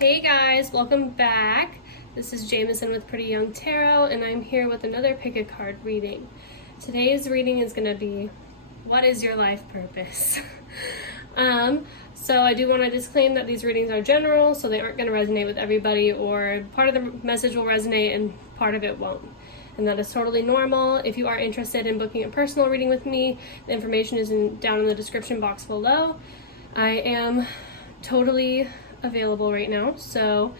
Hey guys, welcome back. This is Jameson with PrettyYoungTarot, and I'm here with another pick a card reading. Today's reading is going to be, what is your life purpose? So I do want to disclaim that these readings are general, so they aren't going to resonate with everybody, or part of the message will resonate and part of it won't. And that is totally normal. If you are interested in booking a personal reading with me, the information is down in the description box below. I am totally available right now, so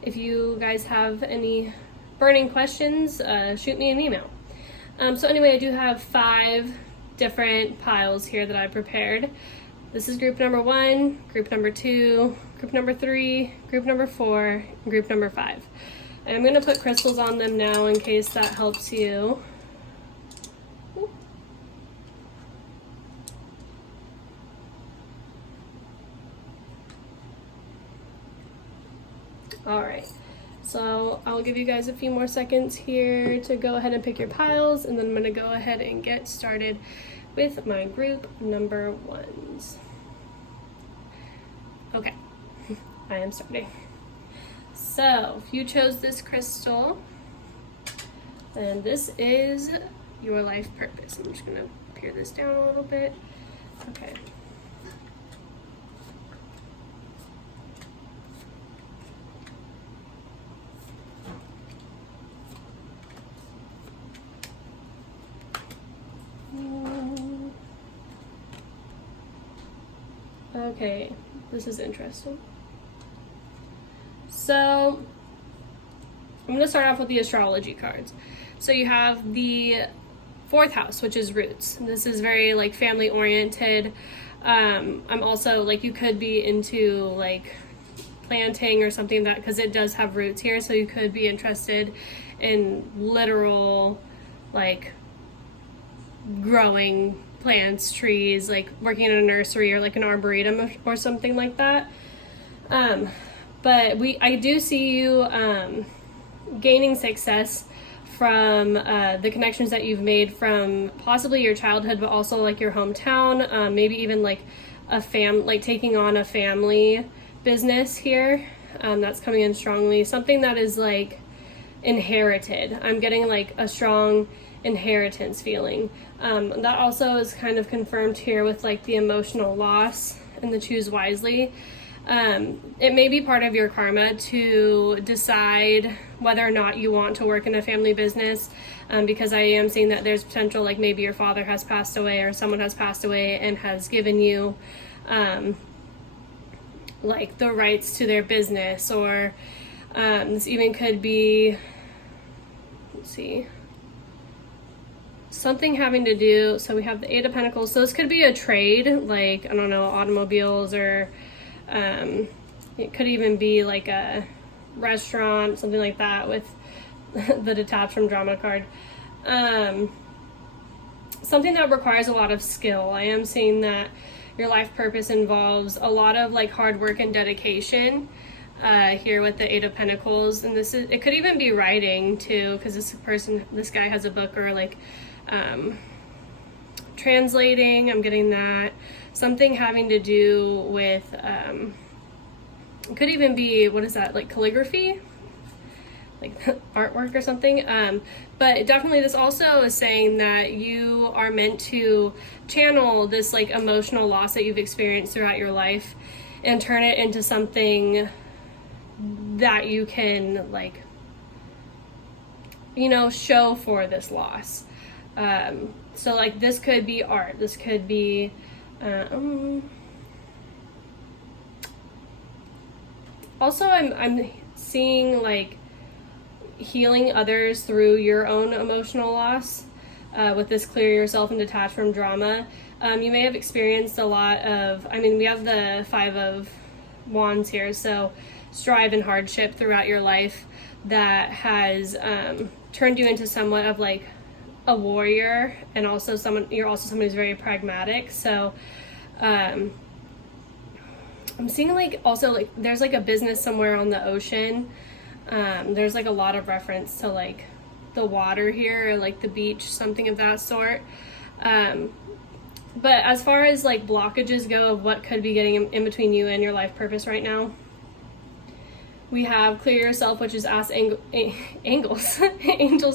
if you guys have any burning questions, shoot me an email. So anyway, I do have 5 different piles here that I prepared. This is group number 1, group number 2, group number 3, group number 4, and group number 5. And I'm going to put crystals on them now in case that helps you. Alright, so I'll give you guys a few more seconds here to go ahead and pick your piles, and then I'm going to go ahead and get started with my group number 1s. Okay, I am starting. So, if you chose this crystal, then this is your life purpose. I'm just going to pare this down a little bit. Okay. Okay, this is interesting. So, I'm going to start off with the astrology cards. So you have the 4th house, which is roots. This is very like family oriented. I'm also like, you could be into like planting or something that, because it does have roots here, so you could be interested in literal like growing plants, trees, like working in a nursery or like an arboretum or something like that. But I do see you gaining success from the connections that you've made from possibly your childhood, but also like your hometown, maybe even like taking on a family business here. That's coming in strongly. Something that is like inherited. I'm getting like a strong inheritance feeling. That also is kind of confirmed here with like the emotional loss and the choose wisely. It may be part of your karma to decide whether or not you want to work in a family business, because I am seeing that there's potential, like maybe your father has passed away or someone has passed away and has given you like the rights to their business, or this even could be, let's see, something having to do, so we have the 8 of Pentacles, so this could be a trade, like, I don't know, automobiles, or it could even be like a restaurant, something like that, with the detached from drama card. Something that requires a lot of skill. I am seeing that your life purpose involves a lot of like hard work and dedication here with the 8 of Pentacles, and it could even be writing too, because this guy has a book, or like translating. I'm getting that. Something having to do with it could even be, what is that, like calligraphy, like artwork or something. But definitely this also is saying that you are meant to channel this like emotional loss that you've experienced throughout your life and turn it into something that you can, like, you know, show for this loss. So like this could be art, this could be also I'm seeing like healing others through your own emotional loss with this clear yourself and detach from drama. You may have experienced a lot of, I mean, we have the 5 of Wands here, so strive and hardship throughout your life that has turned you into somewhat of like a warrior, and also you're also someone who's very pragmatic. So I'm seeing like also like there's like a business somewhere on the ocean. There's like a lot of reference to like the water here, or like the beach, something of that sort. But as far as like blockages go of what could be getting in between you and your life purpose right now, We have clear yourself, which is ask angels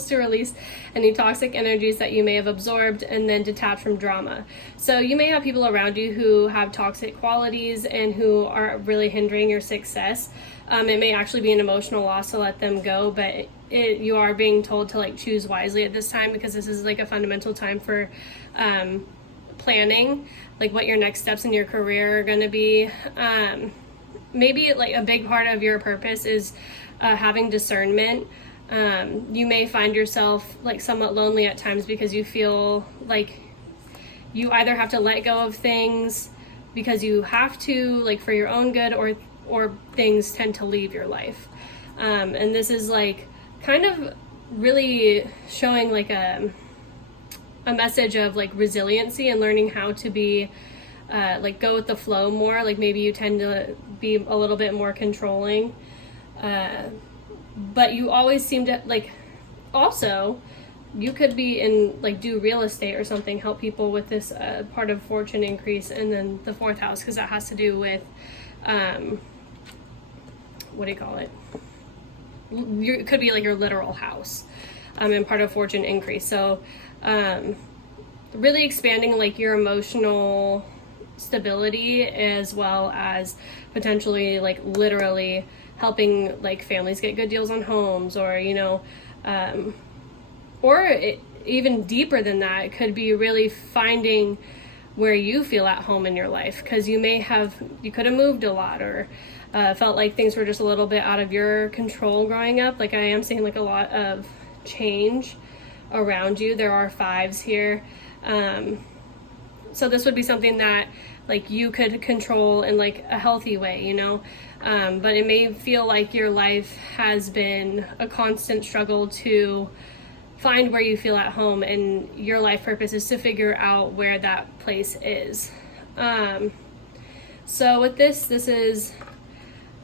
to release any toxic energies that you may have absorbed, and then detach from drama. So you may have people around you who have toxic qualities and who are really hindering your success. It may actually be an emotional loss to let them go, but you are being told to like choose wisely at this time, because this is like a fundamental time for planning, like what your next steps in your career are going to be. Maybe like a big part of your purpose is having discernment. You may find yourself like somewhat lonely at times because you feel like you either have to let go of things because you have to, like for your own good, or things tend to leave your life. And this is like kind of really showing like a message of like resiliency and learning how to be like go with the flow more. Like maybe you tend to be a little bit more controlling, but you always seem to like, also you could be in like do real estate or something, help people with this part of fortune increase, and then the 4th house, because that has to do with what do you call it, it could be like your literal house, and part of fortune increase. So really expanding like your emotional stability, as well as potentially like literally helping like families get good deals on homes, or even deeper than that, it could be really finding where you feel at home in your life, because you could have moved a lot, or felt like things were just a little bit out of your control growing up. Like I am seeing like a lot of change around you. There are 5s here. So this would be something that like you could control in like a healthy way, but it may feel like your life has been a constant struggle to find where you feel at home, and your life purpose is to figure out where that place is. So with this is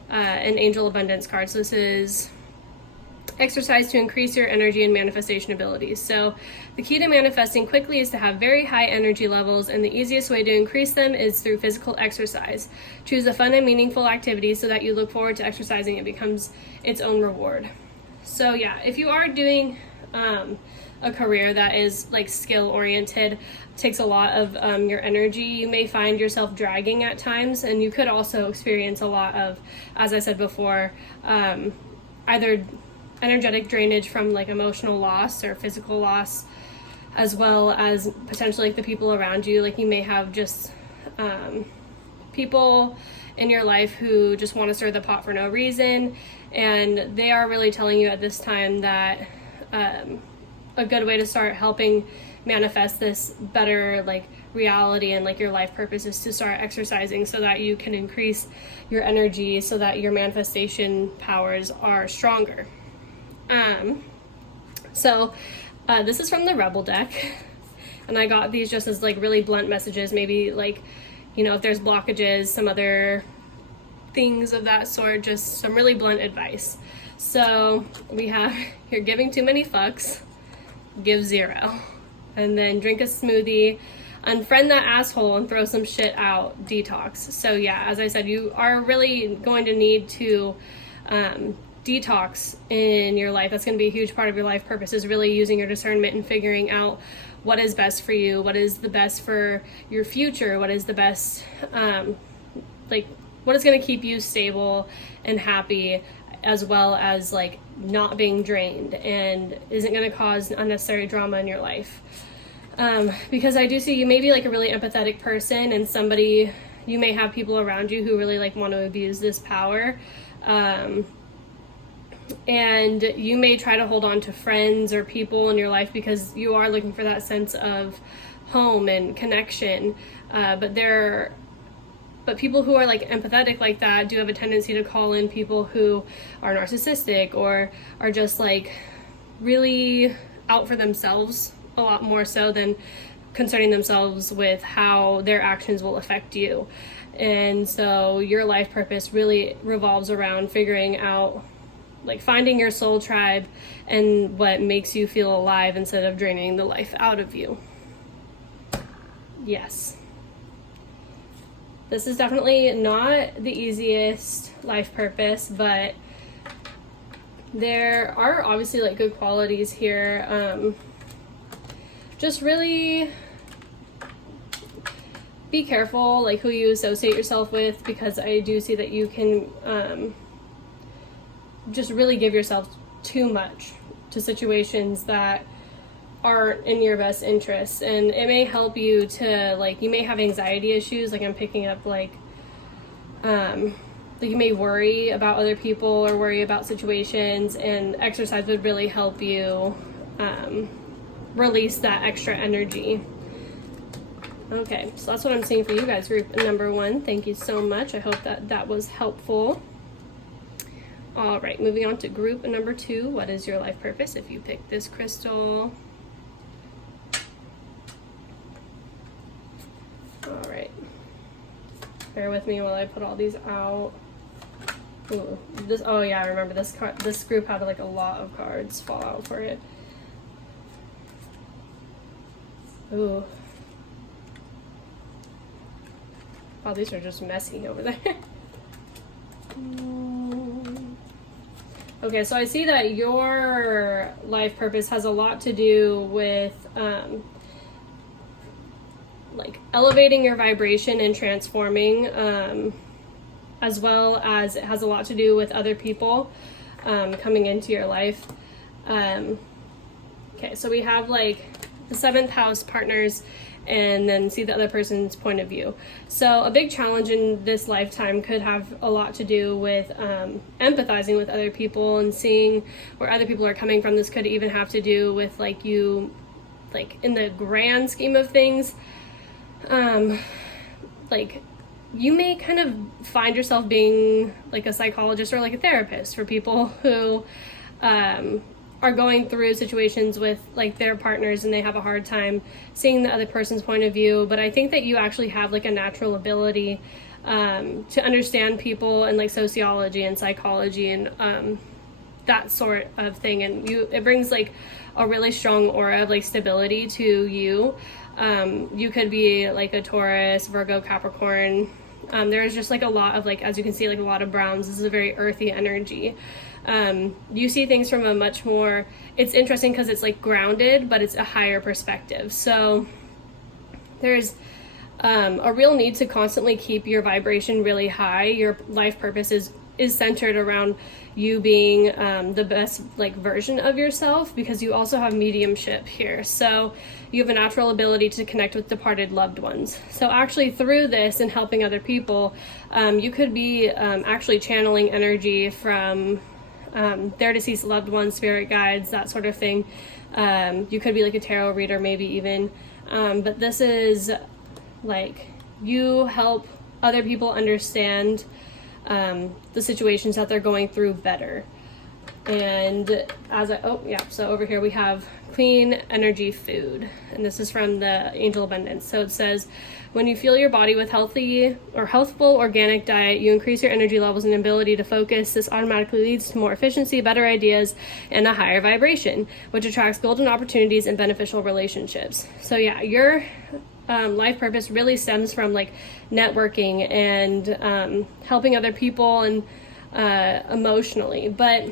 an angel abundance card. So this is exercise to increase your energy and manifestation abilities. So the key to manifesting quickly is to have very high energy levels, and the easiest way to increase them is through physical exercise. Choose a fun and meaningful activity so that you look forward to exercising. It becomes its own reward. So yeah, if you are doing a career that is like skill oriented, takes a lot of your energy, you may find yourself dragging at times, and you could also experience a lot of, as I said before, either energetic drainage from like emotional loss or physical loss, as well as potentially like the people around you. Like you may have just people in your life who just want to stir the pot for no reason, and they are really telling you at this time that a good way to start helping manifest this better like reality and like your life purpose is to start exercising, so that you can increase your energy, so that your manifestation powers are stronger. So this is from the Rebel deck, and I got these just as like really blunt messages, maybe like, if there's blockages, some other things of that sort, just some really blunt advice. So we have, you're giving too many fucks, give 0, and then drink a smoothie, unfriend that asshole and throw some shit out, detox. So yeah, as I said, you are really going to need to detox in your life. That's going to be a huge part of your life purpose, is really using your discernment and figuring out what is best for you, what is the best for your future, what is the best what is going to keep you stable and happy, as well as like not being drained and isn't going to cause unnecessary drama in your life. Because I do see you may be like a really empathetic person, and you may have people around you who really like want to abuse this power. And you may try to hold on to friends or people in your life because you are looking for that sense of home and connection. But people who are like empathetic like that do have a tendency to call in people who are narcissistic or are just like really out for themselves a lot more so than concerning themselves with how their actions will affect you. And so your life purpose really revolves around figuring out, like finding your soul tribe and what makes you feel alive instead of draining the life out of you. Yes. This is definitely not the easiest life purpose, but There are obviously like good qualities here. Just really be careful like who you associate yourself with, because I do see that you can just really give yourself too much to situations that aren't in your best interests, and it may help you to like, you may have anxiety issues, like I'm picking up like you may worry about other people or worry about situations, and exercise would really help you release that extra energy. Okay, so that's what I'm seeing for you guys, group number 1. Thank you so much. I hope that that was helpful. All right, moving on to group number 2. What is your life purpose if you pick this crystal? All right. Bear with me while I put all these out. Ooh, this, oh yeah, I remember this card. This group had like a lot of cards fall out for it. Ooh. Oh, these are just messy over there. Okay, so I see that your life purpose has a lot to do with like elevating your vibration and transforming, as well as it has a lot to do with other people coming into your life. Okay, so we have like the 7th house, partners, and then see the other person's point of view. So a big challenge in this lifetime could have a lot to do with empathizing with other people and seeing where other people are coming from. This could even have to do with like you, like in the grand scheme of things, like you may kind of find yourself being like a psychologist or like a therapist for people who are going through situations with like their partners and they have a hard time seeing the other person's point of view. But I think that you actually have like a natural ability to understand people and like sociology and psychology and that sort of thing, and it brings like a really strong aura of like stability to you. You could be like a Taurus, Virgo, Capricorn. There's just like a lot of like, as you can see, like a lot of browns. This is a very earthy energy. You see things from a much more, it's interesting because it's like grounded, but it's a higher perspective. So there's a real need to constantly keep your vibration really high. Your life purpose is centered around you being the best like version of yourself, because you also have mediumship here. So you have a natural ability to connect with departed loved ones. So actually through this and helping other people, you could be actually channeling energy from their deceased loved ones, spirit guides, that sort of thing. You could be like a tarot reader, maybe even. But this is like you help other people understand the situations that they're going through better. And so over here we have Queen Energy Food, and this is from the Angel Abundance. So it says, when you fuel your body with healthful organic diet, you increase your energy levels and ability to focus. This automatically leads to more efficiency, better ideas, and a higher vibration, which attracts golden opportunities and beneficial relationships. So yeah, your life purpose really stems from like networking and helping other people and emotionally. But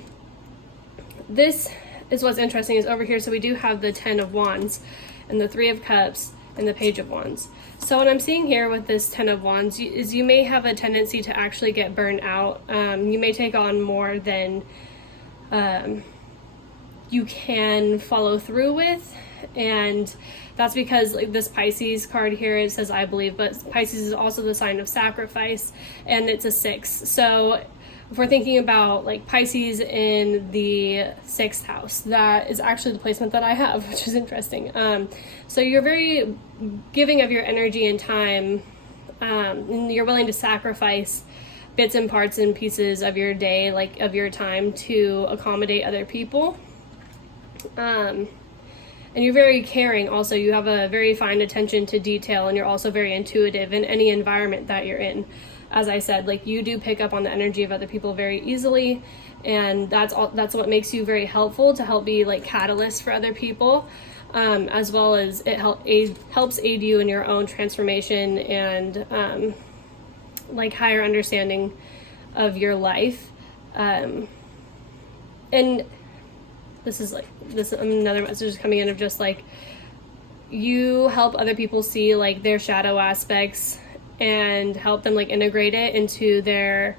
this is what's interesting is over here. So we do have the 10 of Wands and the 3 of Cups and the Page of Wands. So what I'm seeing here with this 10 of Wands is you may have a tendency to actually get burned out. You may take on more than you can follow through with, and that's because like this Pisces card here, it says I believe, but Pisces is also the sign of sacrifice, and it's a 6. So if we're thinking about like Pisces in the 6th house, that is actually the placement that I have, which is interesting. So you're very giving of your energy and time, and you're willing to sacrifice bits and parts and pieces of your day, like of your time, to accommodate other people. And you're very caring also. You have a very fine attention to detail, and you're also very intuitive in any environment that you're in. As I said, like you do pick up on the energy of other people very easily, and that's what makes you very helpful to help be like catalyst for other people, as well as it helps aid you in your own transformation and like higher understanding of your life. and this is another message coming in of just like, you help other people see like their shadow aspects and help them like integrate it into their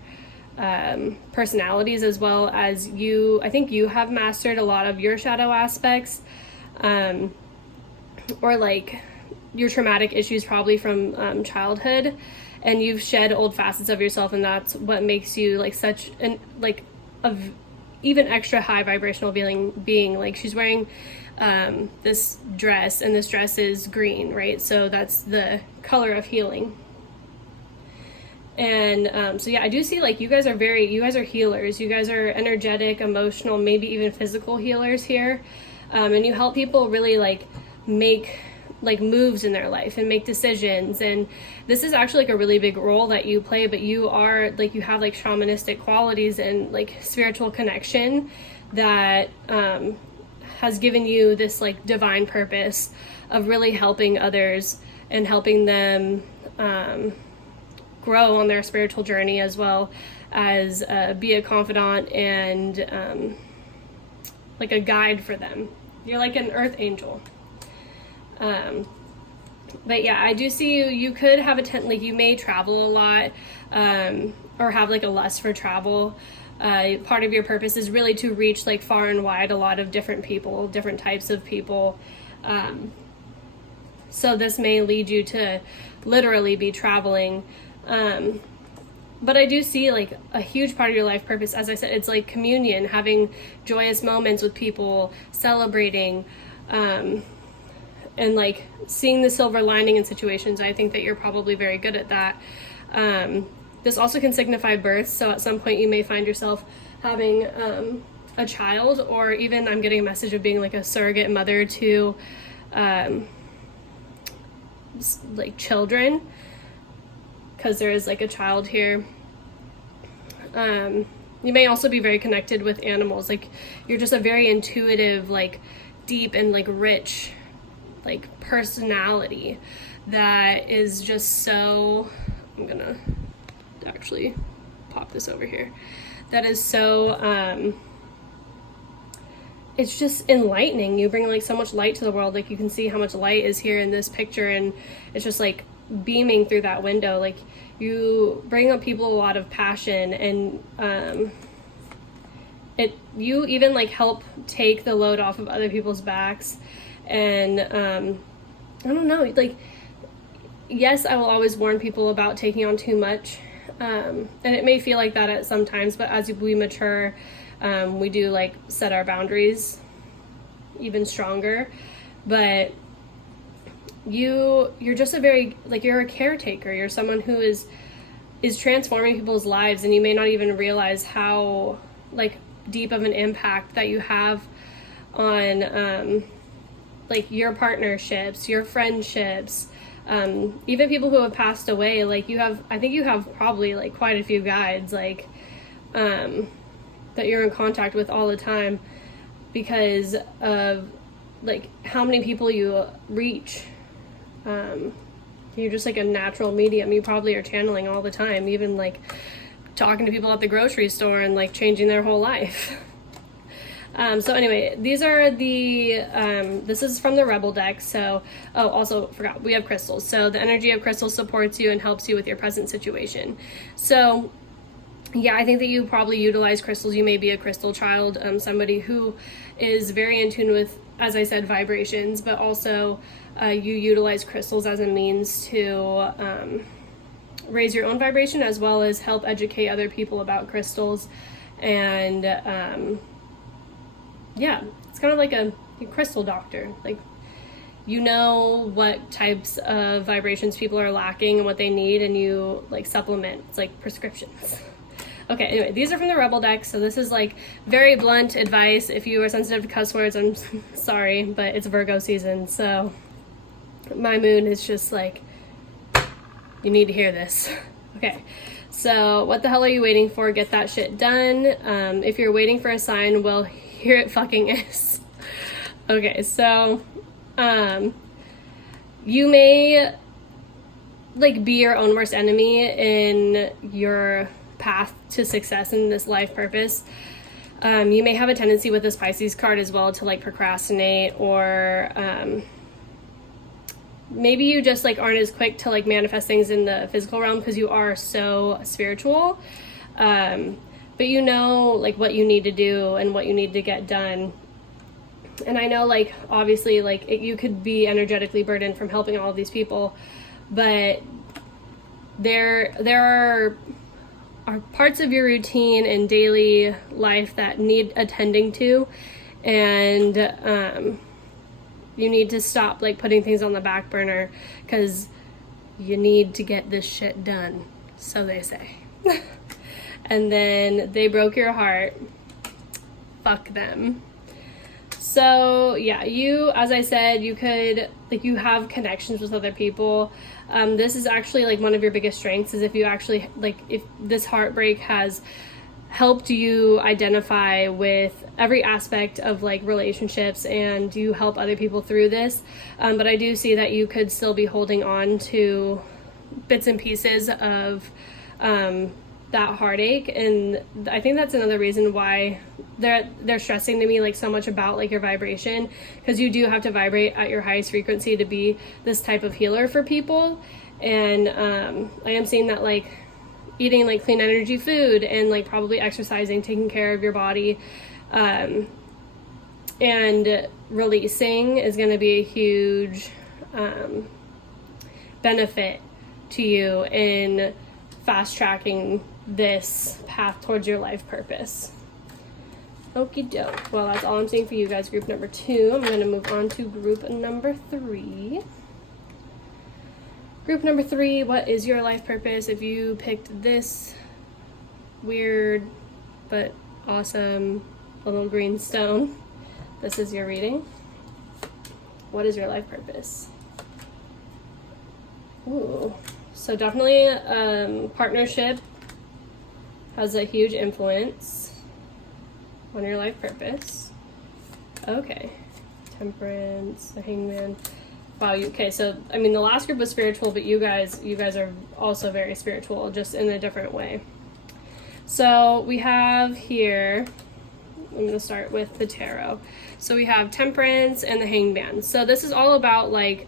personalities, as well as I think you have mastered a lot of your shadow aspects, or like your traumatic issues probably from childhood, and you've shed old facets of yourself, and that's what makes you like such an like a even extra high vibrational being. Like, she's wearing this dress, and this dress is green, right? So that's the color of healing. And so yeah, I do see like you guys are healers. You guys are energetic, emotional, maybe even physical healers here. And you help people really like make like moves in their life and make decisions. And this is actually like a really big role that you play, but you are like, you have like shamanistic qualities and like spiritual connection that has given you this like divine purpose of really helping others and helping them grow on their spiritual journey, as well as be a confidant and like a guide for them. You're like an earth angel. But yeah, I do see you could have like you may travel a lot, or have like a lust for travel. Part of your purpose is really to reach like far and wide a lot of different people, different types of people. So this may lead you to literally be traveling. But I do see like a huge part of your life purpose, as I said, it's like communion, having joyous moments with people, celebrating, and like seeing the silver lining in situations. I think that you're probably very good at that. This also can signify birth, so at some point you may find yourself having a child, or even I'm getting a message of being like a surrogate mother to like children, because there is like a child here. You may also be very connected with animals. Like, you're just a very intuitive, like deep and like rich like personality that is just so, I'm gonna actually pop this over here, that is so it's just enlightening. You bring like so much light to the world. Like, you can see how much light is here in this picture, and it's just like beaming through that window. Like, you bring up people a lot of passion, and you even like help take the load off of other people's backs. And I don't know, like, yes, I will always warn people about taking on too much, and it may feel like that at some times, but as we mature, we do like set our boundaries even stronger. But you're just a very, like, you're a caretaker. You're someone who is transforming people's lives, and you may not even realize how like deep of an impact that you have on like your partnerships, your friendships, even people who have passed away. Like, I think you have probably like quite a few guides, like that you're in contact with all the time, because of like how many people you reach. You're just like a natural medium. You probably are channeling all the time, even like talking to people at the grocery store and like changing their whole life. So anyway, these are this is from the Rebel deck. So, also forgot, we have crystals. So the energy of crystals supports you and helps you with your present situation. So yeah, I think that you probably utilize crystals. You may be a crystal child, somebody who is very in tune with, as I said, vibrations, but also you utilize crystals as a means to raise your own vibration, as well as help educate other people about crystals. And yeah, it's kind of like a crystal doctor. Like, you know what types of vibrations people are lacking and what they need, and you like supplement. It's like prescriptions. Okay, anyway, these are from the Rebel deck, so this is like very blunt advice. If you are sensitive to cuss words, I'm sorry, but it's Virgo season, so my moon is just like, you need to hear this. Okay, so what the hell are you waiting for? Get that shit done. If you're waiting for a sign, well, here it fucking is. Okay, so you may like be your own worst enemy in your path to success in this life purpose. You may have a tendency with this Pisces card as well to like procrastinate, or maybe you just like aren't as quick to like manifest things in the physical realm because you are so spiritual. But you know like what you need to do and what you need to get done. And I know like obviously like you could be energetically burdened from helping all of these people, but there are parts of your routine and daily life that need attending to, and you need to stop like putting things on the back burner because you need to get this shit done, so they say. And then they broke your heart. Fuck them. So yeah, you, as I said, you could like, you have connections with other people. This is actually like one of your biggest strengths, is if you actually like, if this heartbreak has helped you identify with every aspect of like relationships and you help other people through this. But I do see that you could still be holding on to bits and pieces of that heartache, and I think that's another reason why they're stressing to me like so much about like your vibration, because you do have to vibrate at your highest frequency to be this type of healer for people. And I am seeing that like eating like clean energy food and like probably exercising, taking care of your body, and releasing is going to be a huge benefit to you in fast tracking this path towards your life purpose. Okie doke. Well, that's all I'm seeing for you guys. Group number 2. I'm going to move on to group number 3. Group number 3, what is your life purpose? If you picked this weird but awesome little green stone, this is your reading. What is your life purpose? Ooh. So definitely partnership has a huge influence on your life purpose. Okay. Temperance, the Hangman. Wow, okay, so I mean the last group was spiritual, but you guys are also very spiritual, just in a different way. So we have here, I'm going to start with the tarot. So we have Temperance and the Hangman. So this is all about like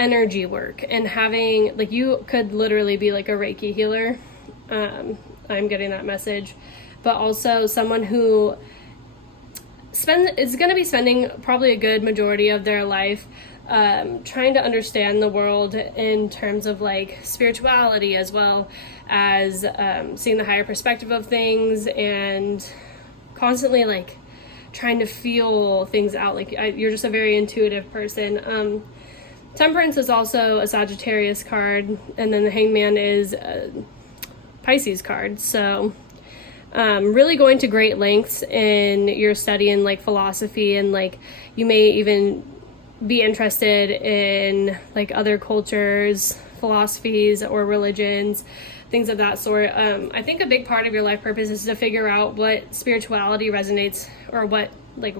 energy work and having like, you could literally be like a Reiki healer. I'm getting that message, but also someone who is going to be spending probably a good majority of their life trying to understand the world in terms of like spirituality, as well as seeing the higher perspective of things, and constantly like trying to feel things out. Like you're just a very intuitive person. Temperance is also a Sagittarius card, and then the Hangman is a Pisces card. So really going to great lengths in your study in like philosophy, and like you may even be interested in like other cultures, philosophies, or religions, things of that sort. I think a big part of your life purpose is to figure out what spirituality resonates, or what like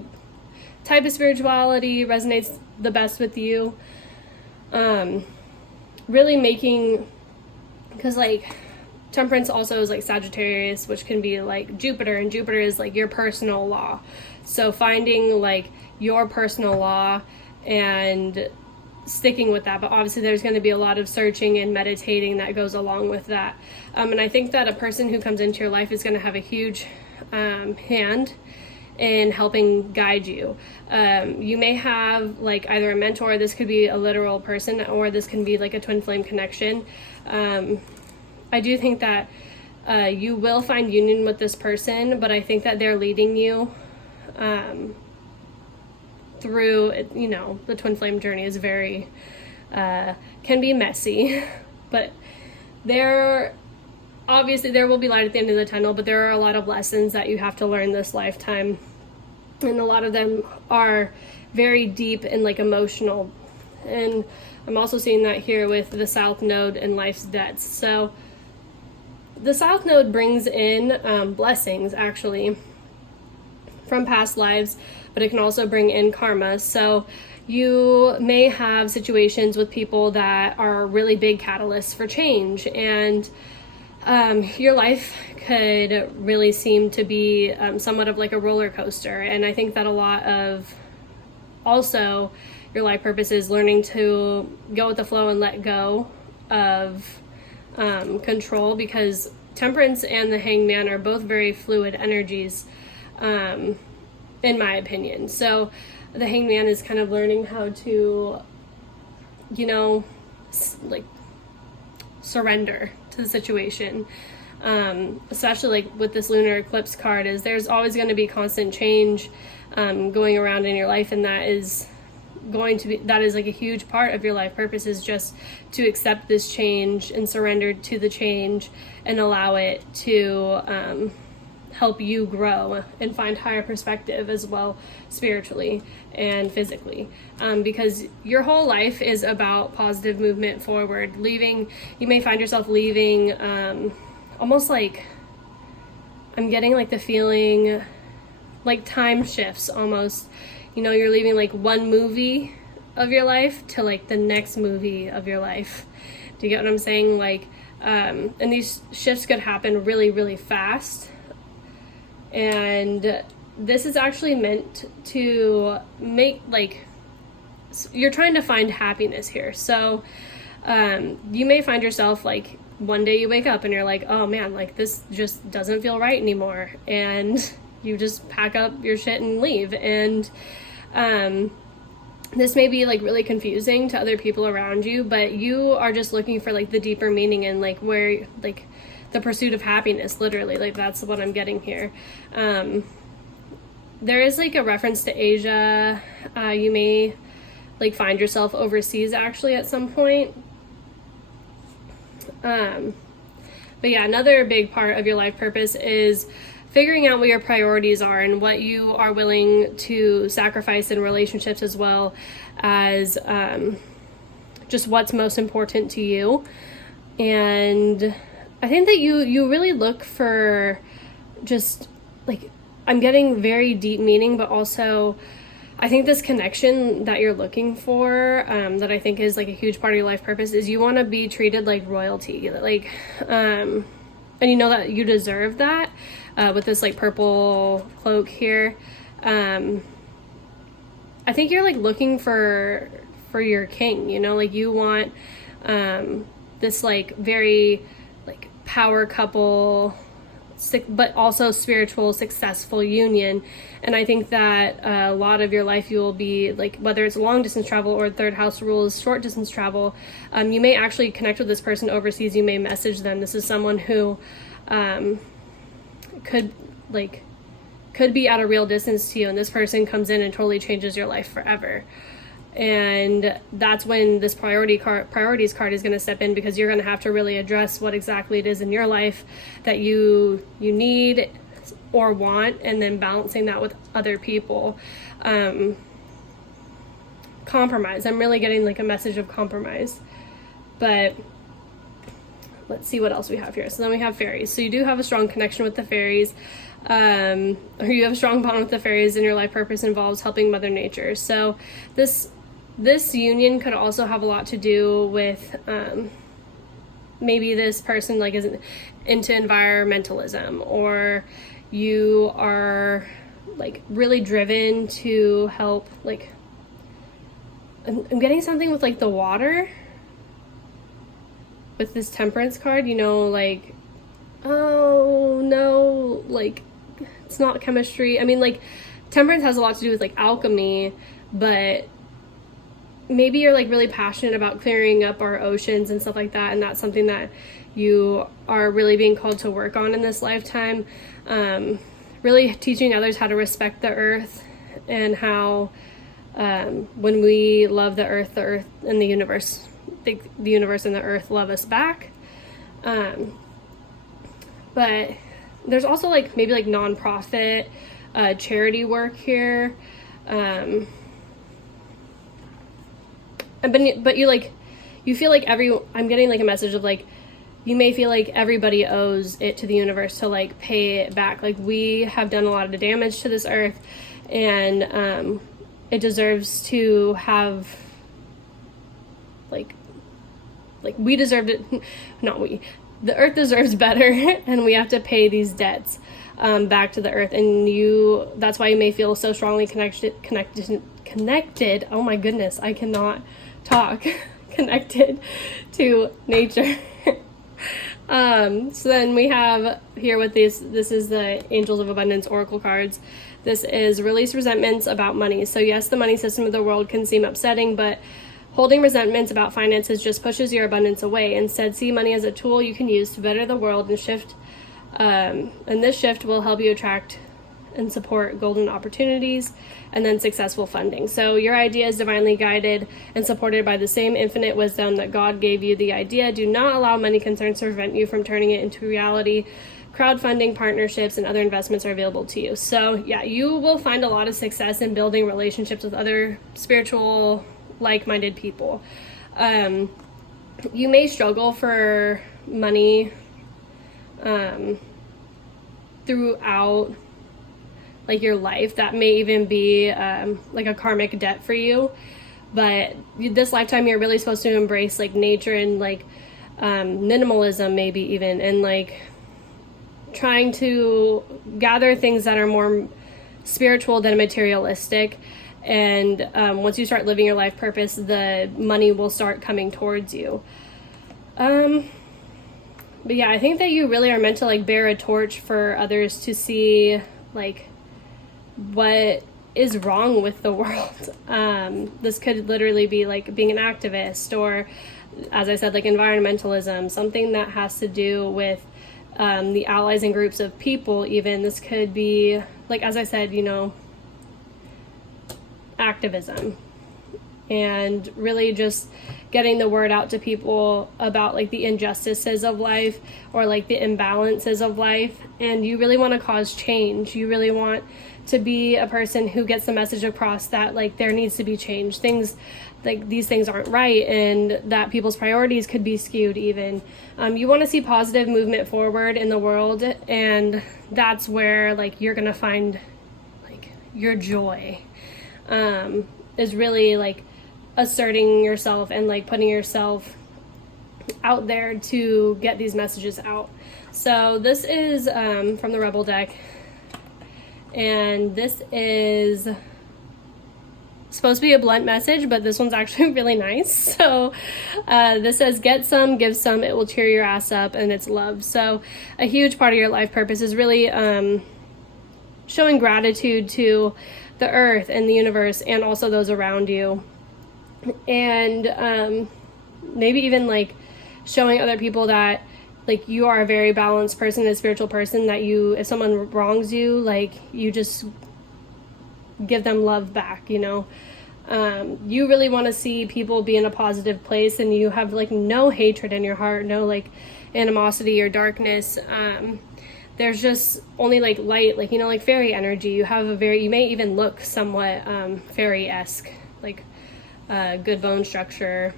type of spirituality resonates the best with you. Really making, because like Temperance also is like Sagittarius, which can be like Jupiter, and Jupiter is like your personal law. So finding like your personal law and sticking with that, but obviously there's going to be a lot of searching and meditating that goes along with that. And I think that a person who comes into your life is going to have a huge hand in helping guide you. You may have like either a mentor, this could be a literal person, or this can be like a twin flame connection. I do think that you will find union with this person, but I think that they're leading you through, you know, the twin flame journey is very, can be messy, but obviously there will be light at the end of the tunnel, but there are a lot of lessons that you have to learn this lifetime. And a lot of them are very deep and like emotional. And I'm also seeing that here with the South Node and life's debts. So the South Node brings in blessings actually from past lives, but it can also bring in karma. So you may have situations with people that are really big catalysts for change, and your life could really seem to be somewhat of like a roller coaster. And I think that a lot of also your life purpose is learning to go with the flow and let go of control, because Temperance and the Hangman are both very fluid energies, in my opinion. So the Hangman is kind of learning how to, you know, like surrender to the situation. Especially like with this lunar eclipse card, is there's always going to be constant change going around in your life, and that is like a huge part of your life purpose, is just to accept this change and surrender to the change and allow it to help you grow and find higher perspective as well, spiritually and physically, because your whole life is about positive movement forward. You may find yourself leaving almost like, I'm getting like the feeling like time shifts almost. You know, you're leaving like one movie of your life to like the next movie of your life. Do you get what I'm saying? Like, and these shifts could happen really, really fast. And this is actually meant to make, like, you're trying to find happiness here. So you may find yourself like, one day you wake up and you're like, oh man, like this just doesn't feel right anymore. And you just pack up your shit and leave. And this may be like really confusing to other people around you, but you are just looking for like the deeper meaning and like where, like the pursuit of happiness, literally, like that's what I'm getting here. There is like a reference to Asia. You may like find yourself overseas actually at some point. But yeah, another big part of your life purpose is figuring out what your priorities are and what you are willing to sacrifice in relationships, as well as just what's most important to you. And I think that you really look for just like, I'm getting very deep meaning, but also I think this connection that you're looking for, that I think is like a huge part of your life purpose, is you want to be treated like royalty, like, and you know that you deserve that. With this like purple cloak here, I think you're like looking for your king, you know, like you want this like very like power couple, but also spiritual, successful union. And I think that a lot of your life you will be like, whether it's long distance travel or third house rules, short distance travel, you may actually connect with this person overseas. You may message them. This is someone who could be at a real distance to you, and this person comes in and totally changes your life forever. And that's when this priorities card is going to step in, because you're going to have to really address what exactly it is in your life that you need or want, and then balancing that with other people. Compromise. I'm really getting like a message of compromise. But let's see what else we have here. So then we have fairies. So you do have a strong connection with the fairies, or you have a strong bond with the fairies, and your life purpose involves helping Mother Nature. So this union could also have a lot to do with maybe this person like is into environmentalism, or you are like really driven to help, like I'm getting something with like the water with this Temperance card, you know, like, oh no, like it's not chemistry. I mean, like Temperance has a lot to do with like alchemy, but maybe you're like really passionate about clearing up our oceans and stuff like that, and that's something that you are really being called to work on in this lifetime. Really teaching others how to respect the earth, and how when we love the earth and the universe, the universe and the earth love us back. But there's also like maybe like nonprofit charity work here. But you feel like I'm getting like a message of like, you may feel like everybody owes it to the universe to like pay it back. Like we have done a lot of damage to this earth, and it deserves to have like we deserved it, not we, the earth deserves better, and we have to pay these debts back to the earth. And that's why you may feel so strongly connected. Oh my goodness, I cannot talk. Connected to nature. So then we have here with this is the Angels of Abundance Oracle cards. This is release resentments about money. So yes, the money system of the world can seem upsetting, but holding resentments about finances just pushes your abundance away. Instead, see money as a tool you can use to better the world and shift. And this shift will help you attract and support golden opportunities and then successful funding. So your idea is divinely guided and supported by the same infinite wisdom that God gave you the idea. Do not allow money concerns to prevent you from turning it into reality. Crowdfunding, partnerships, and other investments are available to you. So yeah, you will find a lot of success in building relationships with other spiritual, like-minded people. You may struggle for money throughout like your life. That may even be like a karmic debt for you, but this lifetime you're really supposed to embrace like nature and like minimalism, maybe even, and like trying to gather things that are more spiritual than materialistic. And once you start living your life purpose, the money will start coming towards you. But yeah, I think that you really are meant to like bear a torch for others to see like what is wrong with the world. This could literally be like being an activist, or as I said, like environmentalism, something that has to do with the allies and groups of people. Even this could be like, as I said, you know, activism, and really just getting the word out to people about like the injustices of life or like the imbalances of life. And you really want to cause change. You really want to be a person who gets the message across that like there needs to be change. Things like these things aren't right, and that people's priorities could be skewed even. You want to see positive movement forward in the world, and that's where like you're gonna find like your joy, is really like asserting yourself and like putting yourself out there to get these messages out. So this is from the Rebel deck, and this is supposed to be a blunt message, but this one's actually really nice. So this says, get some, give some, it will cheer your ass up, and it's love. So a huge part of your life purpose is really showing gratitude to the earth and the universe and also those around you. And maybe even like showing other people that like you are a very balanced person, a spiritual person, that you, if someone wrongs you, like you just give them love back, you know. You really want to see people be in a positive place, and you have like no hatred in your heart, no like animosity or darkness. There's just only like light, like, you know, like fairy energy. You have you may even look somewhat fairy-esque, like good bone structure,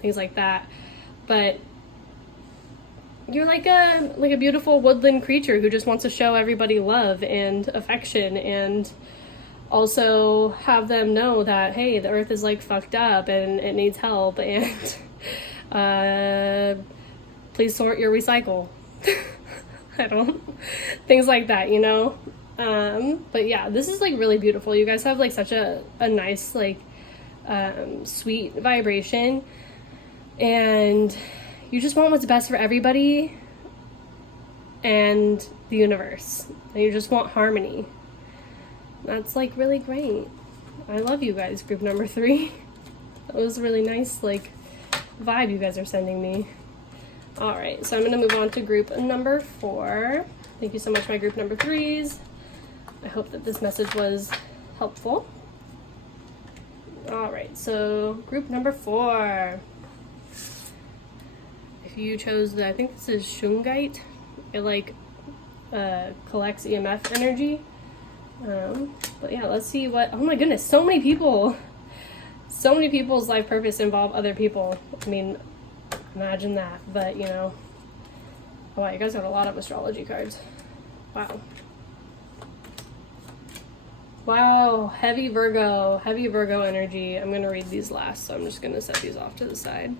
things like that. But you're like a beautiful woodland creature who just wants to show everybody love and affection, and also have them know that, hey, the earth is like fucked up and it needs help, and please sort your recycle. Things like that, you know. But yeah, this is like really beautiful. You guys have like such a nice like sweet vibration, and you just want what's best for everybody and the universe, and you just want harmony. That's like really great. I love you guys, group number 3. That was a really nice like vibe you guys are sending me. All right, so I'm gonna move on to group number 4. Thank you so much, my group number 3s. I hope that this message was helpful. All right, so group number 4. If you chose I think this is shungite. It like collects EMF energy. But yeah, let's see what, oh my goodness, so many people's life purpose involve other people. I mean, imagine that. But you know, oh wow, you guys got a lot of astrology cards. Wow, heavy Virgo energy. I'm gonna read these last, so I'm just gonna set these off to the side.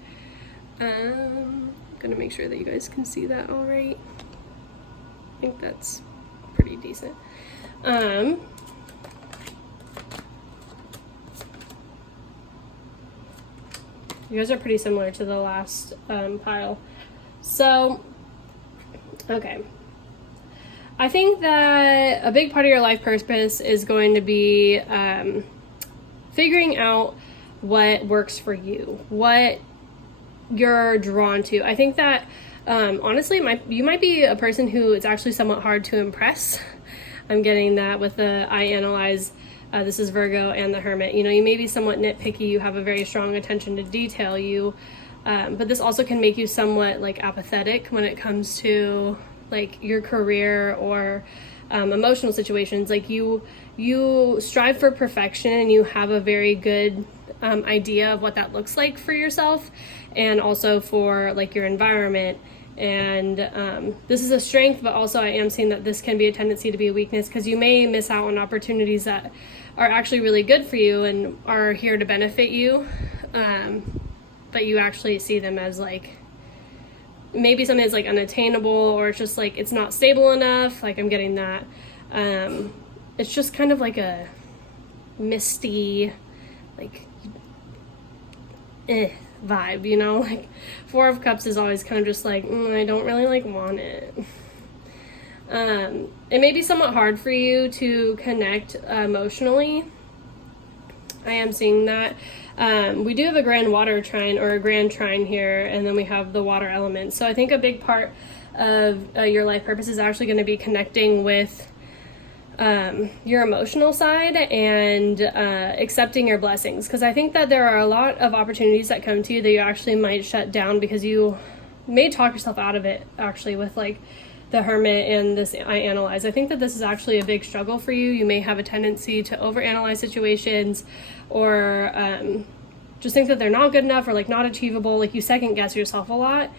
I'm gonna make sure that you guys can see that all right. I think that's pretty decent. You guys are pretty similar to the last pile. So, okay. I think that a big part of your life purpose is going to be figuring out what works for you, what you're drawn to. I think that honestly, you might be a person who it's actually somewhat hard to impress. I'm getting that with the I analyze. This is Virgo and the Hermit. You know, you may be somewhat nitpicky. You have a very strong attention to detail. But this also can make you somewhat like apathetic when it comes to like your career or emotional situations. Like you strive for perfection, and you have a very good idea of what that looks like for yourself, and also for like your environment. And this is a strength, but also I am seeing that this can be a tendency to be a weakness, because you may miss out on opportunities that are actually really good for you and are here to benefit you, but you actually see them as like maybe something that's like unattainable, or it's just like it's not stable enough. Like I'm getting that it's just kind of like misty, like vibe, you know. Like Four of Cups is always kind of just like I don't really like want it. It may be somewhat hard for you to connect emotionally. I am seeing that. We do have a grand water trine, or a grand trine here, and then we have the water element. So I think a big part of your life purpose is actually going to be connecting with your emotional side and accepting your blessings, because I think that there are a lot of opportunities that come to you that you actually might shut down because you may talk yourself out of it, actually, with like the Hermit and this I analyze. I think that this is actually a big struggle for you. You may have a tendency to overanalyze situations, or just think that they're not good enough or like not achievable. Like you second guess yourself a lot,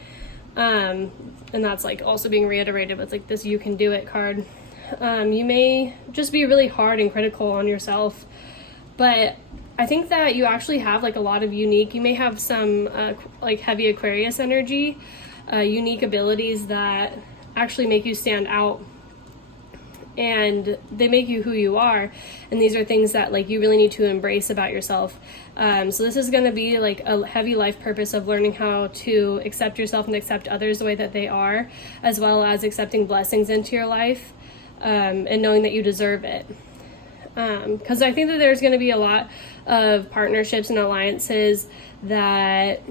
and that's like also being reiterated with like this you can do it card. You may just be really hard and critical on yourself, but I think that you actually have like a lot of unique, you may have some like heavy Aquarius energy, unique abilities that actually make you stand out, and they make you who you are. And these are things that like you really need to embrace about yourself. So this is going to be like a heavy life purpose of learning how to accept yourself and accept others the way that they are, as well as accepting blessings into your life, and knowing that you deserve it. Because I think that there's going to be a lot of partnerships and alliances that,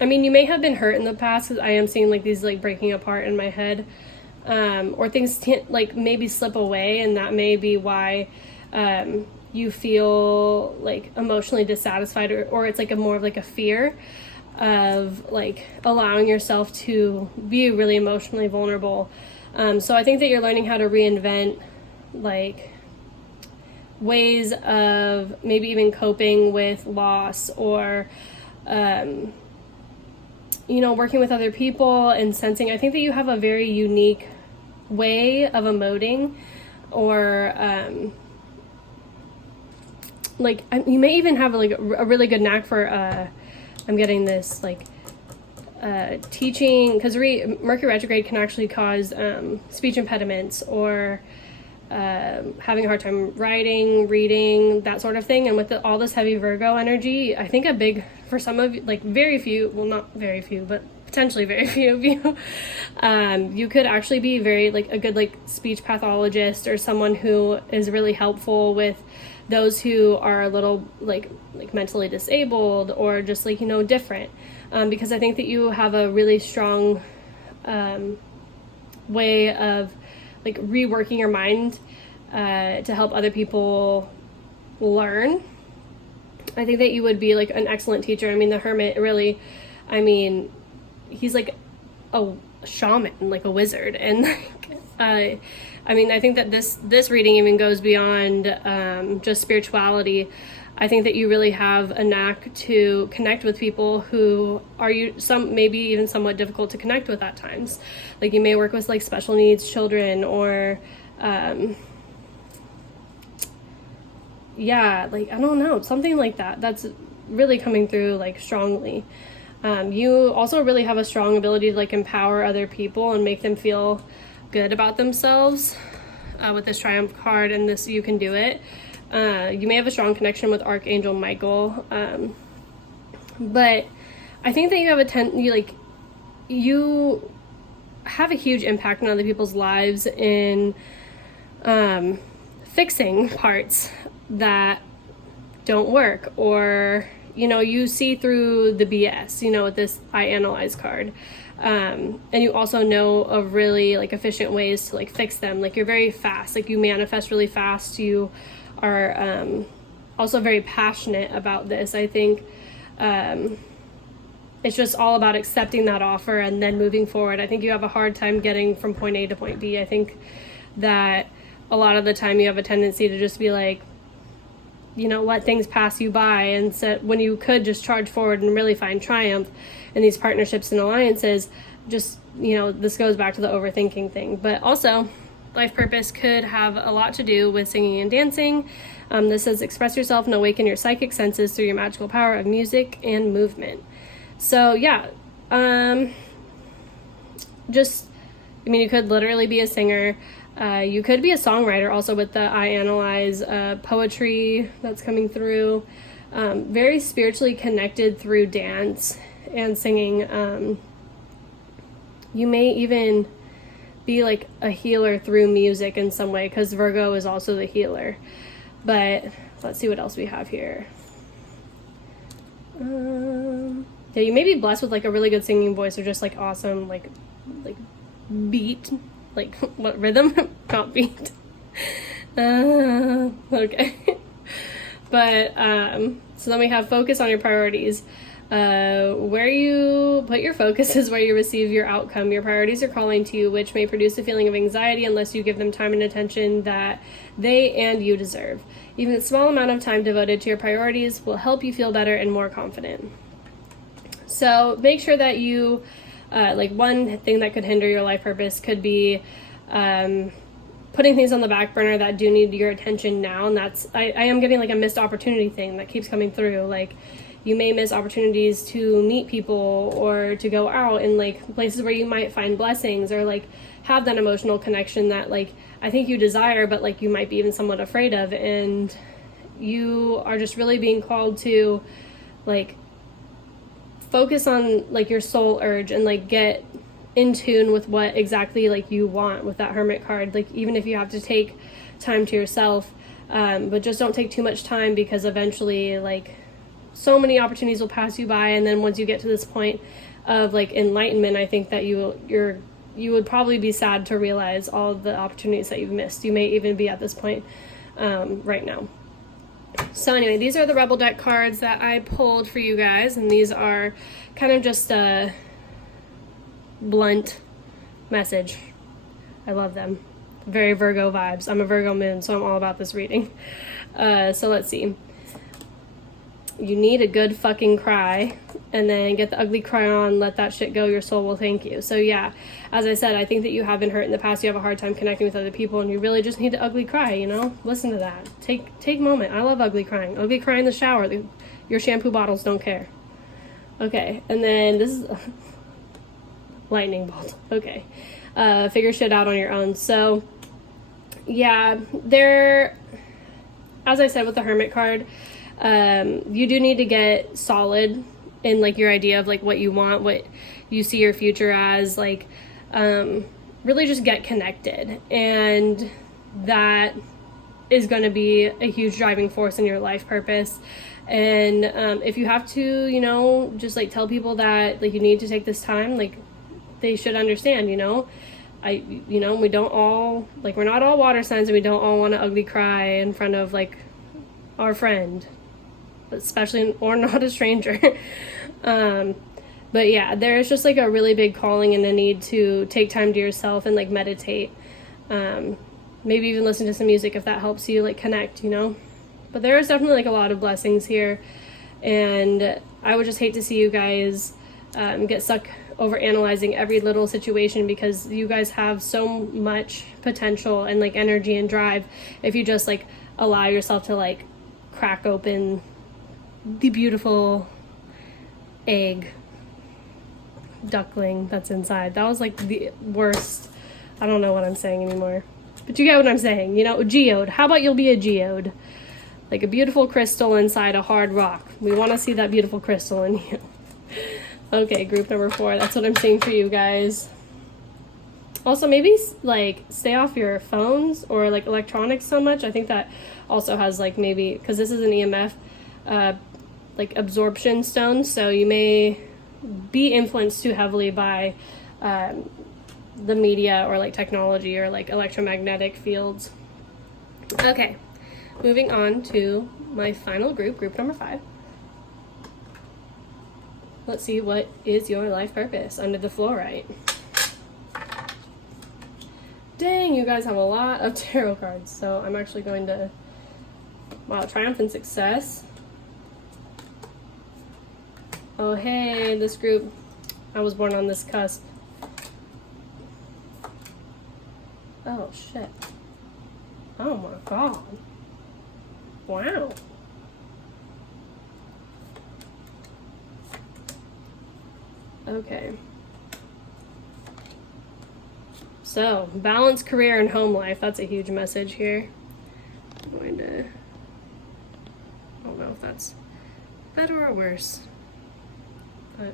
I mean, you may have been hurt in the past, because I am seeing like these like breaking apart in my head, or things can't like maybe slip away, and that may be why you feel like emotionally dissatisfied, or it's like a more of like a fear of like allowing yourself to be really emotionally vulnerable. So I think that you're learning how to reinvent like ways of maybe even coping with loss, or you know, working with other people and sensing. I think that you have a very unique way of emoting, or like you may even have like a really good knack for I'm getting this like teaching, because Mercury retrograde can actually cause speech impediments, or having a hard time writing, reading, that sort of thing. And with all this heavy Virgo energy, I think for some of you, like very few, well not very few, but potentially very few of you, you could actually be very like a good like speech pathologist, or someone who is really helpful with those who are a little like mentally disabled, or just like, you know, different, because I think that you have a really strong way of like reworking your mind to help other people learn. I think that you would be like an excellent teacher. I mean, the Hermit really, I mean, he's like a shaman, like a wizard, and like I mean, I think that this reading even goes beyond just spirituality. I think that you really have a knack to connect with people who are maybe even somewhat difficult to connect with at times. Like you may work with like special needs children, or yeah, like I don't know, something like that. That's really coming through like strongly. You also really have a strong ability to like empower other people and make them feel good about themselves with this Triumph card, and this You Can Do It. You may have a strong connection with Archangel Michael, but I think that you have you have a huge impact on other people's lives in fixing parts that don't work, or you see through the BS, with this I Analyze card. And you also know of really like efficient ways to like fix them. Like you're very fast, like you manifest really fast. You are also very passionate about this. I think it's just all about accepting that offer and then moving forward. I think you have a hard time getting from point A to point B. I think that a lot of the time you have a tendency to just be like, let things pass you by, and so when you could just charge forward and really find triumph in these partnerships and alliances. Just, this goes back to the overthinking thing. But also, life purpose could have a lot to do with singing and dancing. This says express yourself and awaken your psychic senses through your magical power of music and movement. So yeah, you could literally be a singer. You could be a songwriter also with the I Analyze poetry that's coming through. Very spiritually connected through dance and singing. You may even be like a healer through music in some way, because Virgo is also the healer. But let's see what else we have here. Yeah, you may be blessed with like a really good singing voice, or just like awesome like beat, like what rhythm? Not beat. Okay. But so then we have focus on your priorities. Where you put your focus is where you receive your outcome. Your priorities are calling to you, which may produce a feeling of anxiety unless you give them time and attention that they and you deserve. Even a small amount of time devoted to your priorities will help you feel better and more confident. So make sure that you, one thing that could hinder your life purpose could be putting things on the back burner that do need your attention now. And that's, I am getting like a missed opportunity thing that keeps coming through. Like you may miss opportunities to meet people or to go out in like places where you might find blessings, or like have that emotional connection that like I think you desire, but like you might be even somewhat afraid of. And you are just really being called to like focus on like your soul urge and like get in tune with what exactly like you want with that Hermit card. Like even if you have to take time to yourself, but just don't take too much time, because eventually like so many opportunities will pass you by. And then once you get to this point of like enlightenment, I think that you would probably be sad to realize all the opportunities that you've missed. You may even be at this point right now. So anyway, these are the Rebel deck cards that I pulled for you guys, and these are kind of just a blunt message. I love them. Very Virgo vibes. I'm a Virgo moon, so I'm all about this reading. So let's see. You need a good fucking cry, and then get the ugly cry on, let that shit go, your soul will thank you. So yeah, as I said, I think that you have been hurt in the past, you have a hard time connecting with other people, and you really just need to ugly cry, listen to that. Take moment. I love ugly crying. Ugly cry in the shower. Your shampoo bottles don't care. Okay, and then this is lightning bolt. Okay, figure shit out on your own. So yeah, as I said with the Hermit card, you do need to get solid in like your idea of like what you want, what you see your future as, like really just get connected, and that is going to be a huge driving force in your life purpose. And if you have to just like tell people that like you need to take this time, like they should understand. We don't all like, we're not all water signs, and we don't all want to ugly cry in front of like our friend, especially, or not a stranger. But yeah, there's just like a really big calling and a need to take time to yourself and like meditate. Maybe even listen to some music if that helps you like connect, But there is definitely like a lot of blessings here, and I would just hate to see you guys get stuck over analyzing every little situation, because you guys have so much potential and like energy and drive if you just like allow yourself to like crack open the beautiful egg duckling that's inside. That was like the worst. I don't know what I'm saying anymore. But you get what I'm saying, you know, geode. How about you'll be a geode? Like a beautiful crystal inside a hard rock. We want to see that beautiful crystal in you. Okay, group number 4. That's what I'm seeing for you guys. Also, maybe like stay off your phones or like electronics so much. I think that also has like maybe, because this is an EMF, like absorption stone. So you may be influenced too heavily by the media or like technology or like electromagnetic fields. Okay, moving on to my final group, group number 5. Let's see, what is your life purpose under the fluorite? Dang, you guys have a lot of tarot cards, so I'm actually going to, wow, triumphant success. Oh hey, this group, I was born on this cusp. Oh shit. Oh my god. Wow. Okay. So, balance career and home life. That's a huge message here. I'm going to, I don't know if that's better or worse, but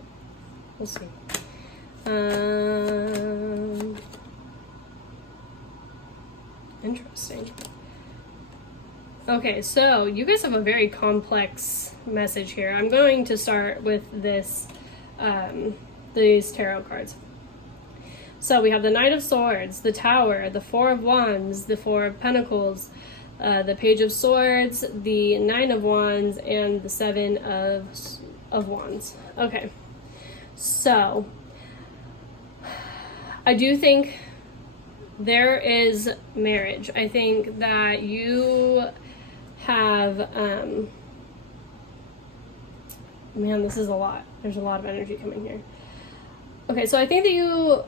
we'll see. Interesting. Okay, so you guys have a very complex message here. I'm going to start with this, these tarot cards. So we have the Knight of Swords, the Tower, the Four of Wands, the Four of Pentacles, the Page of Swords, the Nine of Wands, and the Seven of Wands. Okay, so I do think there is marriage. I think that you have, man, this is a lot. There's a lot of energy coming here. Okay, so I think that you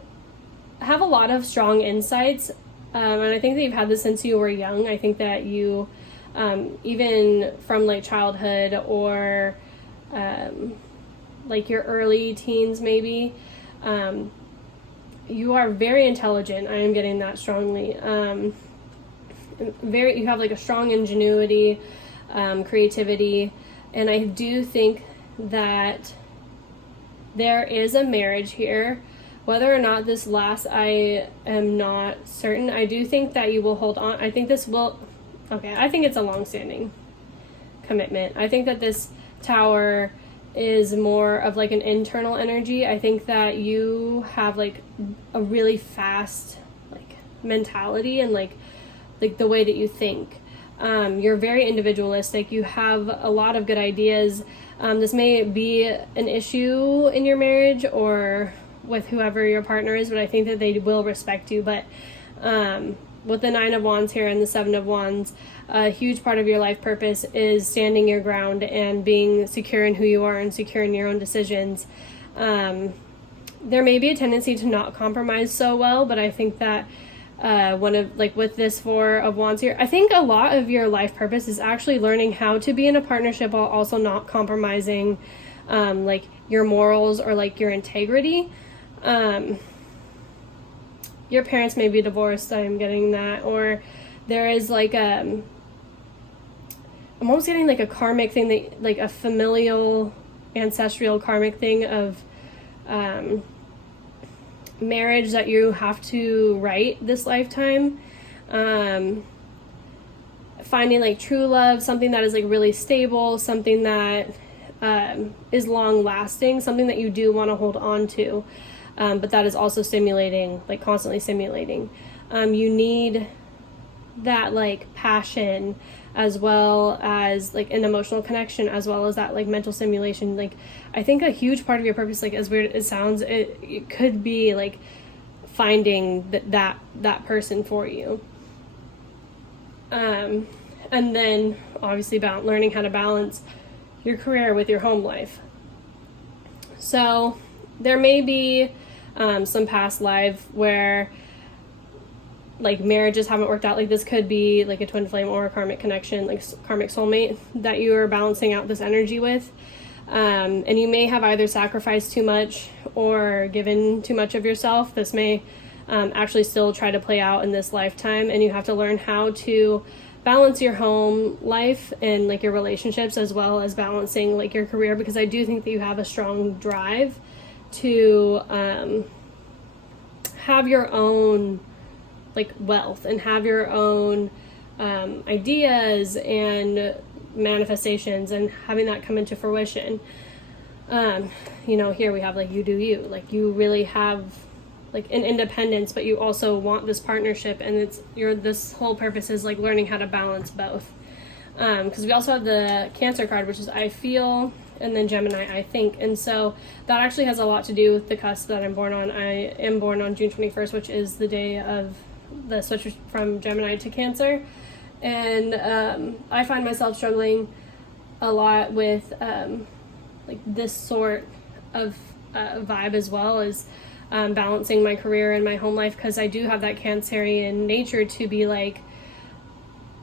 have a lot of strong insights, and I think that you've had this since you were young. I think that you, even from like childhood or like your early teens maybe, you are very intelligent. I am getting that strongly. You have like a strong ingenuity, creativity, and I do think that there is a marriage here. Whether or not this lasts, I am not certain. I do think that you will hold on. I think this will, okay, I think it's a long-standing commitment. I think that this Tower is more of like an internal energy. I think that you have like a really fast like mentality and like the way that you think. You're very individualistic. You have a lot of good ideas. This may be an issue in your marriage or with whoever your partner is, but I think that they will respect you. But with the Nine of Wands here and the Seven of Wands, a huge part of your life purpose is standing your ground and being secure in who you are and secure in your own decisions. There may be a tendency to not compromise so well, but I think that with this Four of Wands here, I think a lot of your life purpose is actually learning how to be in a partnership while also not compromising like your morals or like your integrity. Your parents may be divorced, I'm getting that, or there is like I'm almost getting like a karmic thing, that like a familial ancestral karmic thing of marriage that you have to right this lifetime. Finding like true love, something that is like really stable, something that is long lasting, something that you do want to hold on to, but that is also stimulating, like constantly stimulating. You need that like passion as well as like an emotional connection, as well as that like mental stimulation. Like I think a huge part of your purpose, like as weird as it sounds, it could be like finding that person for you. And then obviously learning how to balance your career with your home life. So there may be some past life where like marriages haven't worked out. Like this could be like a twin flame or a karmic connection, like karmic soulmate that you are balancing out this energy with. And you may have either sacrificed too much or given too much of yourself. This may actually still try to play out in this lifetime, and you have to learn how to balance your home life and like your relationships, as well as balancing like your career, because I do think that you have a strong drive to have your own like wealth and have your own ideas and manifestations and having that come into fruition. Here we have like you do you, like you really have like an independence, but you also want this partnership, and this whole purpose is like learning how to balance both. Because we also have the Cancer card, which is I feel, and then Gemini, I think. And so that actually has a lot to do with the cusp that I'm born on. I am born on June 21st, which is the day of the switch from Gemini to Cancer. And I find myself struggling a lot with like this sort of vibe, as well as balancing my career and my home life, because I do have that Cancerian nature to be like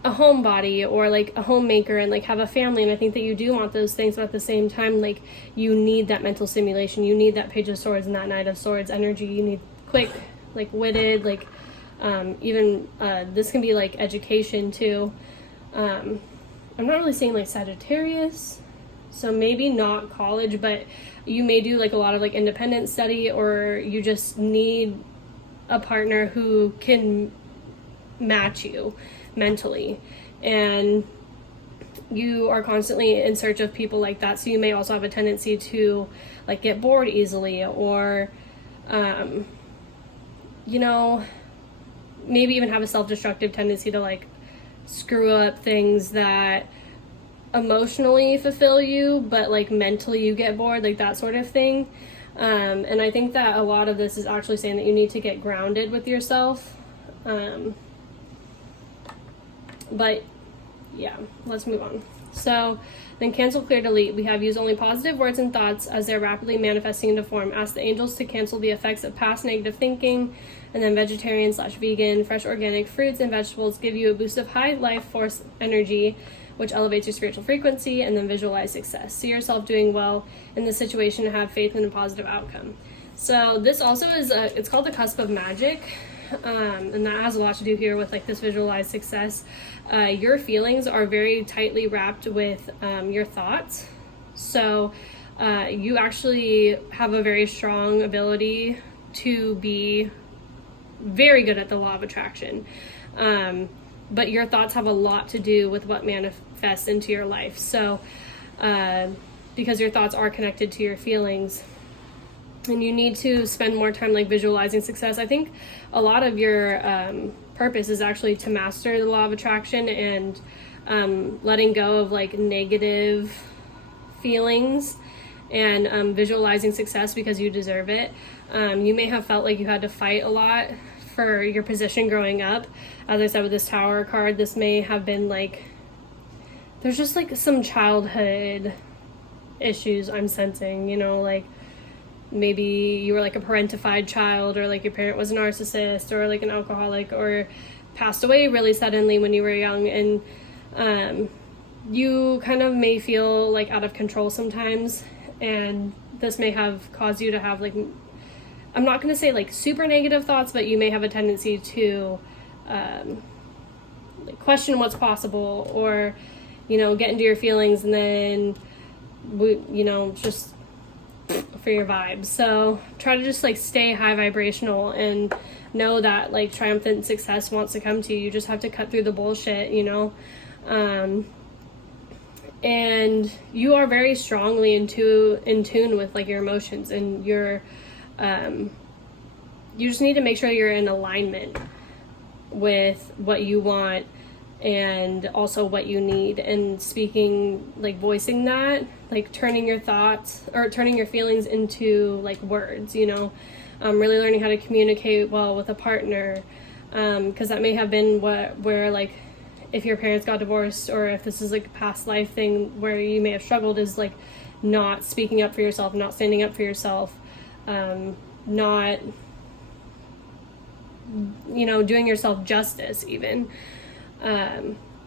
a homebody or like a homemaker and like have a family, and I think that you do want those things, but at the same time, like you need that mental stimulation, you need that Page of Swords and that Knight of Swords energy, you need quick, like witted, like even this can be like education too. I'm not really seeing like Sagittarius, so maybe not college, but you may do like a lot of like independent study, or you just need a partner who can match you mentally, and you are constantly in search of people like that. So you may also have a tendency to like get bored easily, or maybe even have a self-destructive tendency to like screw up things that emotionally fulfill you, but like mentally you get bored, like that sort of thing. And I think that a lot of this is actually saying that you need to get grounded with yourself. But yeah, let's move on. So then cancel, clear, delete. We have use only positive words and thoughts as they're rapidly manifesting into form. Ask the angels to cancel the effects of past negative thinking. And then vegetarian/vegan, fresh organic fruits and vegetables give you a boost of high life force energy, which elevates your spiritual frequency. And then visualize success. See yourself doing well in the situation and have faith in a positive outcome. So this also is it's called the cusp of magic. And that has a lot to do here with like this visualized success. Your feelings are very tightly wrapped with your thoughts. So you actually have a very strong ability to be very good at the law of attraction. But your thoughts have a lot to do with what manifests into your life. So because your thoughts are connected to your feelings, and you need to spend more time like visualizing success. I think a lot of your purpose is actually to master the law of attraction and letting go of like negative feelings and visualizing success because you deserve it. You may have felt like you had to fight a lot for your position growing up. As I said with this Tower card, this may have been like, there's just like some childhood issues I'm sensing, like maybe you were like a parentified child, or like your parent was a narcissist or like an alcoholic, or passed away really suddenly when you were young, and you kind of may feel like out of control sometimes, and this may have caused you to have like, I'm not going to say like super negative thoughts, but you may have a tendency to like question what's possible, or get into your feelings and then just for your vibes. So try to just like stay high vibrational and know that like triumphant success wants to come to you. You just have to cut through the bullshit, and you are very strongly in tune with like your emotions, and your you just need to make sure you're in alignment with what you want and also what you need, and speaking, like voicing that, like turning your thoughts or turning your feelings into like words, really learning how to communicate well with a partner, because that may have been where like if your parents got divorced, or if this is like a past life thing where you may have struggled, is like not speaking up for yourself, not standing up for yourself, not doing yourself justice even.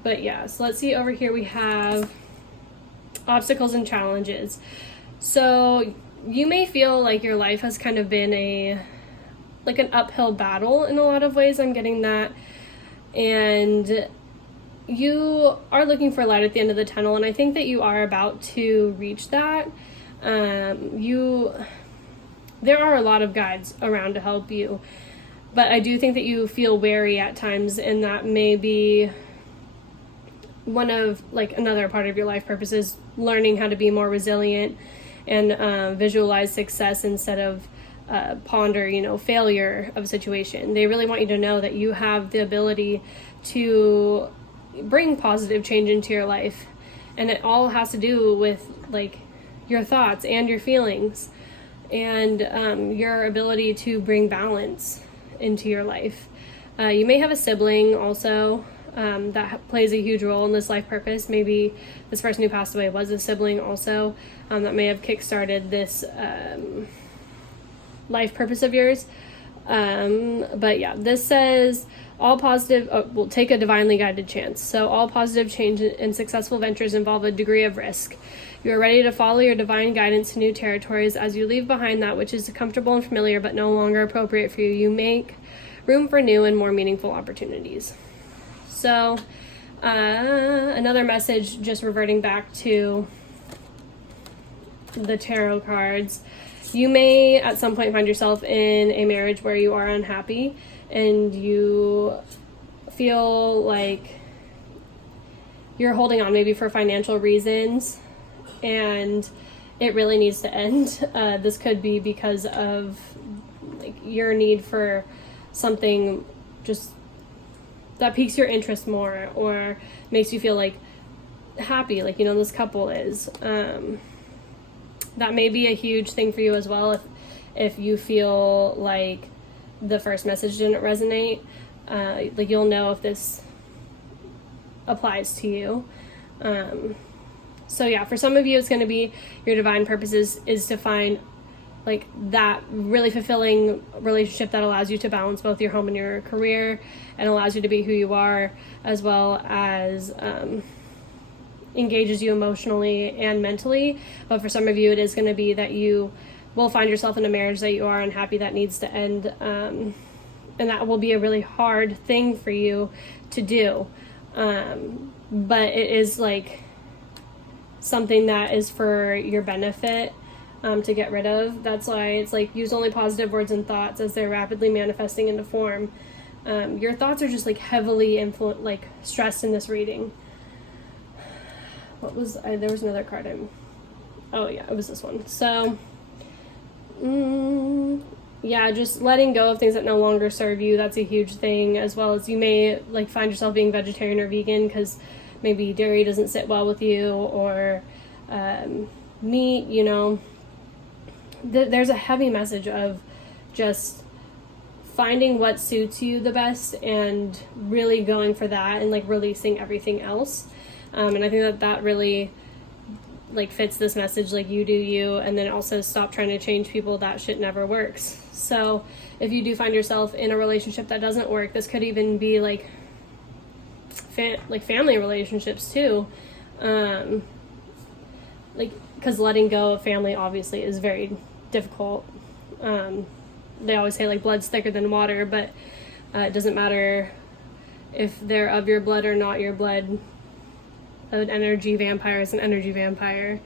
But yeah, so let's see over here. We have obstacles and challenges. So you may feel like your life has kind of been an uphill battle in a lot of ways. I'm getting that. And you are looking for light at the end of the tunnel, and I think that you are about to reach that. There are a lot of guides around to help you, but I do think that you feel wary at times, and that may be one of another part of your life purpose is learning how to be more resilient and visualize success instead of ponder failure of a situation. They really want you to know that you have the ability to bring positive change into your life, and it all has to do with your thoughts and your feelings and your ability to bring balance into your life. You may have a sibling also that plays a huge role in this life purpose. Maybe this person who passed away was a sibling also, that may have kickstarted this life purpose of yours. But yeah, this says all positive, will take a divinely guided chance. So all positive change and successful ventures involve a degree of risk. You are ready to follow your divine guidance to new territories. As you leave behind that which is comfortable and familiar but no longer appropriate for you, you make room for new and more meaningful opportunities. So another message, just reverting back to the tarot cards. You may at some point find yourself in a marriage where you are unhappy and you feel like you're holding on maybe for financial reasons and it really needs to end. This could be because of your need for something just that piques your interest more or makes you feel happy, this couple is. That may be a huge thing for you as well if you feel like the first message didn't resonate. You'll know if this applies to you. So yeah, for some of you it's going to be your divine purposes is to find that really fulfilling relationship that allows you to balance both your home and your career and allows you to be who you are, as well as engages you emotionally and mentally. But for some of you it is going to be that you will find yourself in a marriage that you are unhappy that needs to end, and that will be a really hard thing for you to do, but it is something that is for your benefit to get rid of. That's why it's use only positive words and thoughts as they're rapidly manifesting into form. Your thoughts are just heavily stressed in this reading. There was another card it was this one. So yeah, just letting go of things that no longer serve you, that's a huge thing, as well as you may find yourself being vegetarian or vegan because maybe dairy doesn't sit well with you, or meat, there's a heavy message of just finding what suits you the best and really going for that and releasing everything else. And I think that really fits this message, you do you, and then also stop trying to change people. That shit never works. So if you do find yourself in a relationship that doesn't work, this could even be family relationships too, because letting go of family obviously is very difficult. They always say blood's thicker than water, but it doesn't matter if they're of your blood or not your blood. An energy vampire is an energy vampire,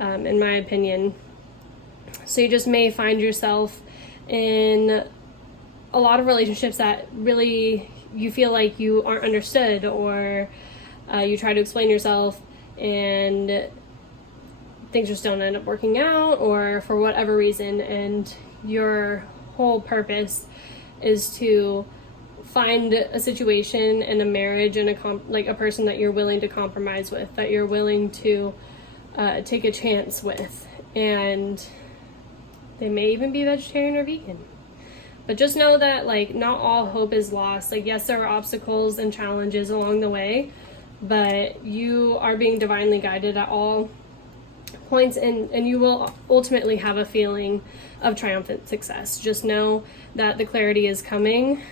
in my opinion. So you just may find yourself in a lot of relationships that really you feel like you aren't understood, or you try to explain yourself and things just don't end up working out, or for whatever reason, and your whole purpose is to find a situation in a marriage and a person that you're willing to compromise with, that you're willing to take a chance with, and they may even be vegetarian or vegan. But just know that not all hope is lost. Yes, there are obstacles and challenges along the way, but you are being divinely guided at all points, and you will ultimately have a feeling of triumphant success. Just know that the clarity is coming.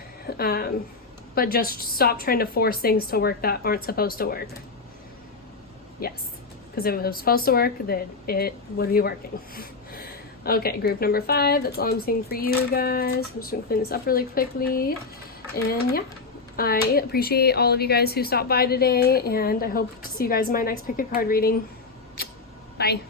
But just stop trying to force things to work that aren't supposed to work. Yes. because if it was supposed to work, then it would be working. Okay, group number 5, that's all I'm seeing for you guys. I'm just gonna clean this up really quickly. And yeah, I appreciate all of you guys who stopped by today, and I hope to see you guys in my next pick a card reading. Bye.